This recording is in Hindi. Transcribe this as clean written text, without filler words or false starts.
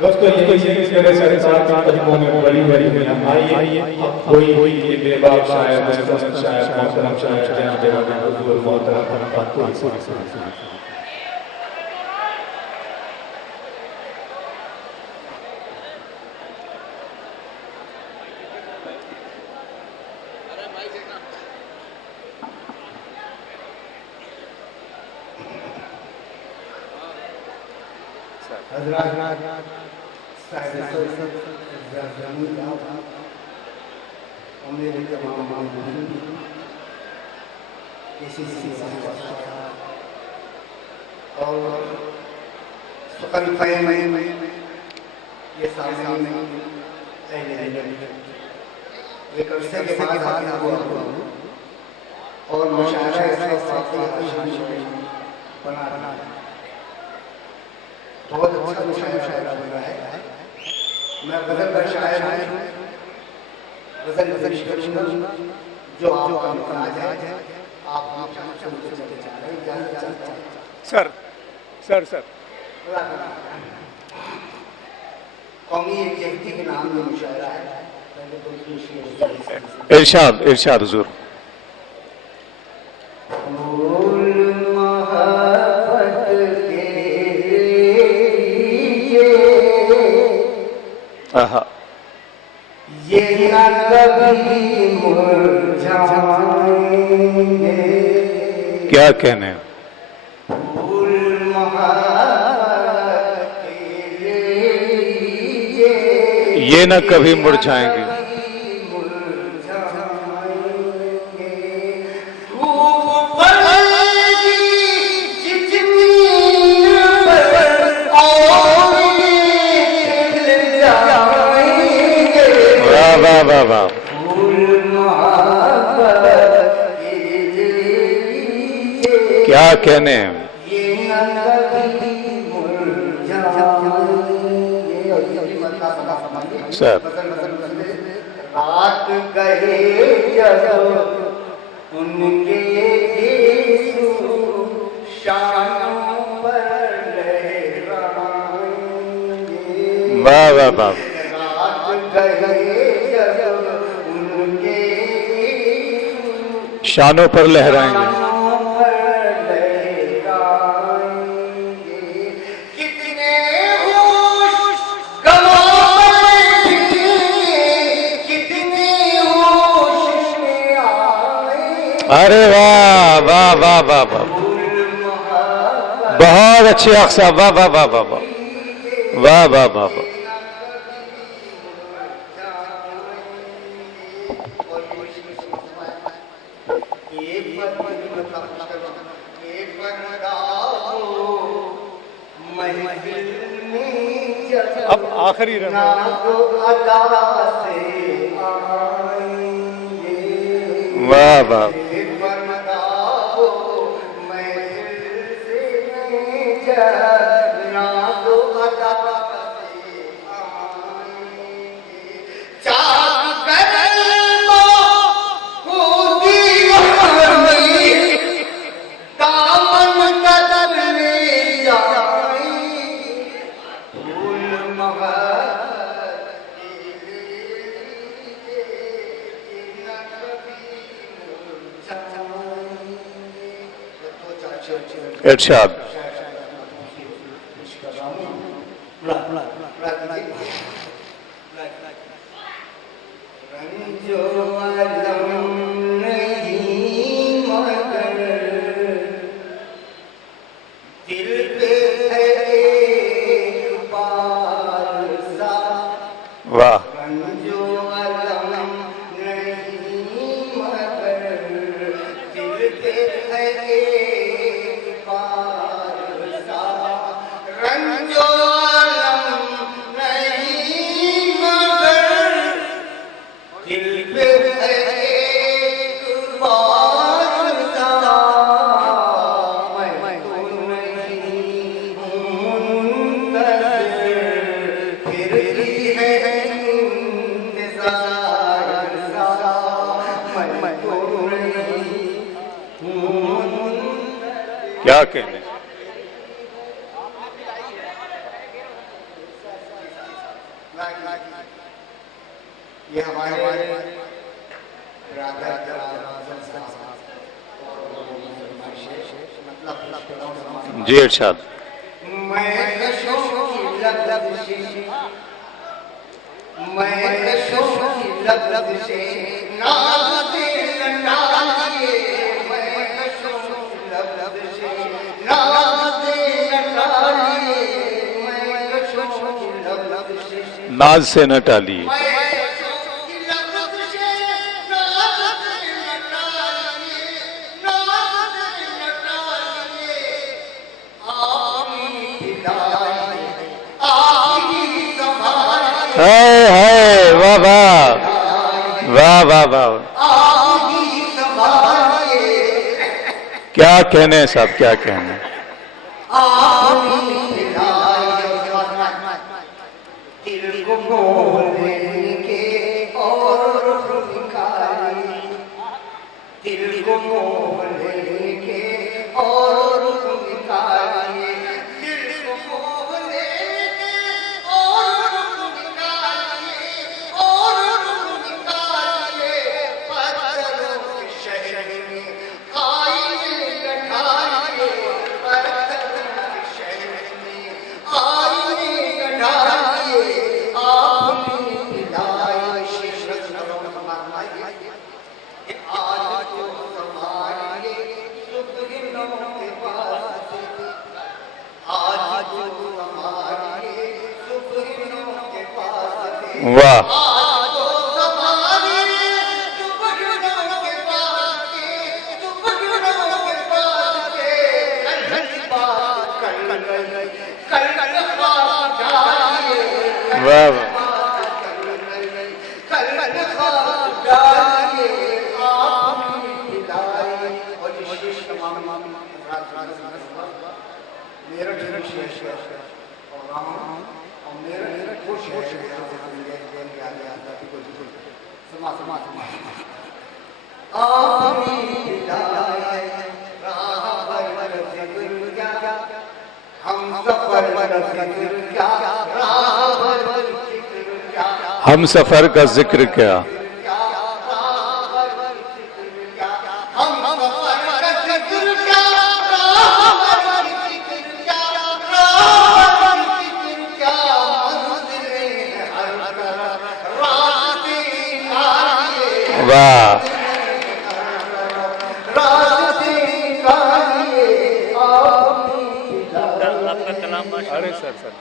दोस्तों ये इस तरह से साथ कदमों में बड़ी बड़ी आइए कोई ये बेबाक शायर मुस्तफा शायर मोहतरम शायर जनाब हुजूर मोहतरम और मुशायरा बहुत अच्छा मुशायरा बन रहा है। मैं गजल का शायर हूँ, गजल पेश करूँगा जो आपका मुराद है। आप सर सर सर कौमी एक व्यक्ति के नाम में मुशायरा है। इरशाद इरशाद हुजूर। आहा ये न कभी मुरझाएंगे। क्या कहने, ये न कभी मुरझाएंगे। वाह वाह वाह, क्या कहने हैं। सर रात गए जब उनके शानों पर लहराएंगे। वाह वाह वाह, शानों पर लहराएंगे। कितने होश गंवाए कितने होश में आए। अरे वाह वाह वाह वाह वाह, बहुत अच्छे अक्सा, वाह वाह वाह वाह वाह वाह वाह वाह वाह। अब आखिरी वाह वाह, इरशाद। वाह, क्या कहने। ये हमारे राधा मतलब जी इरशाद। मैं कशों की लब से नाज़े लटाए, मैं कशों की लब से नाज़े लटाए, मैं कशों की लब से नाज से न टालिए। हाय हाय वाह वाह वाह वाह वाह, क्या कहने साहब, क्या कहने। दिल को बोलने के और निकाली, दिल को बोलने के और निकाली, दिल को बोलने के और निकाली, और निकाली, पत्थरों के शहर में आईने लटाए, पत्थरों के शहर में आईने लटाए, आपने पिलाए शीश रत्नों हमारे, आज तो हमारे सुपगिनों के पास, आज तो हमारे सुपगिनों के पास, वाह आज तो हमारे सुपगिनों के पास, सुपगिनों के पास, कल की बात कल बात जाए, वाह वाह, मेरा जीवन शेष है और राम और मेरा खुश है समा समा समा हम हम सफर का जिक्र क्या। वाह आपका कलाम अरे सर सर